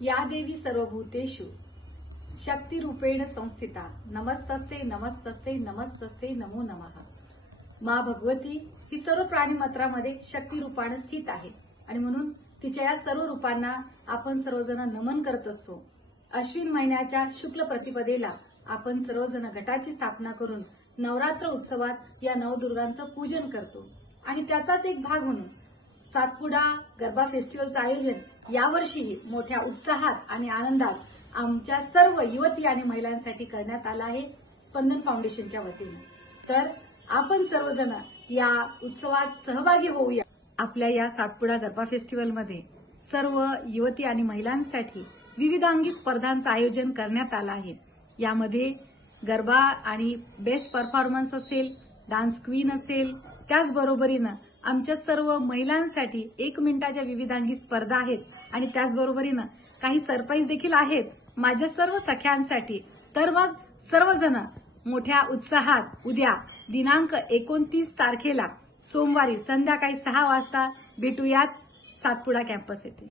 या देवी सर्वभूतेषु शक्तिरूपेण संस्थिता नमस्तस्यै नमस्तस्यै नमस्तस्यै नमो नमः। माँ भगवती ही सर्व प्राणीमात्रामध्ये शक्ती रूपाने स्थित आहे आणि म्हणून तिच्या या सर्व रूपांना आपण सर्वजण नमन करत असतो। अश्विन महिन्याच्या शुक्ल प्रतिपदेला आपण सर्वजण घटाची स्थापना करून नवरात्र उत्सवात या नवदुर्गांचं पूजन करतो आणि त्याचाच एक भाग म्हणून सातपुडा गरबा फेस्टिवलचं आयोजन यावर्षीही मोठ्या उत्साहात आणि आनंदात आमच्या सर्व युवती आणि महिलांसाठी करण्यात आला आहे स्पंदन फाउंडेशनच्या वतीने। तर आपण सर्वजण या उत्सवात सहभागी होऊया। आपल्या या सातपुडा गरबा फेस्टिवलमध्ये सर्व युवती आणि महिलांसाठी विविधांगी स्पर्धांचं आयोजन करण्यात आलं आहे। यामध्ये गरबा आणि बेस्ट परफॉर्मन्स असेल, डान्स क्वीन असेल, त्याचबरोबरीनं आमच्या सर्व महिलांसाठी 1 मिनिटाच्या विविधांगी स्पर्धा आहेत आणि त्याचबरोबरीनं काही सरप्राईज देखील आहेत माझ्या सर्व सख्यांसाठी। तर मग सर्वजण मोठ्या उत्साहात उद्या दिनांक 29 तारखेला सोमवारी संध्याकाळी 6 वाजता भेटूयात सातपुडा कॅम्पस येथे।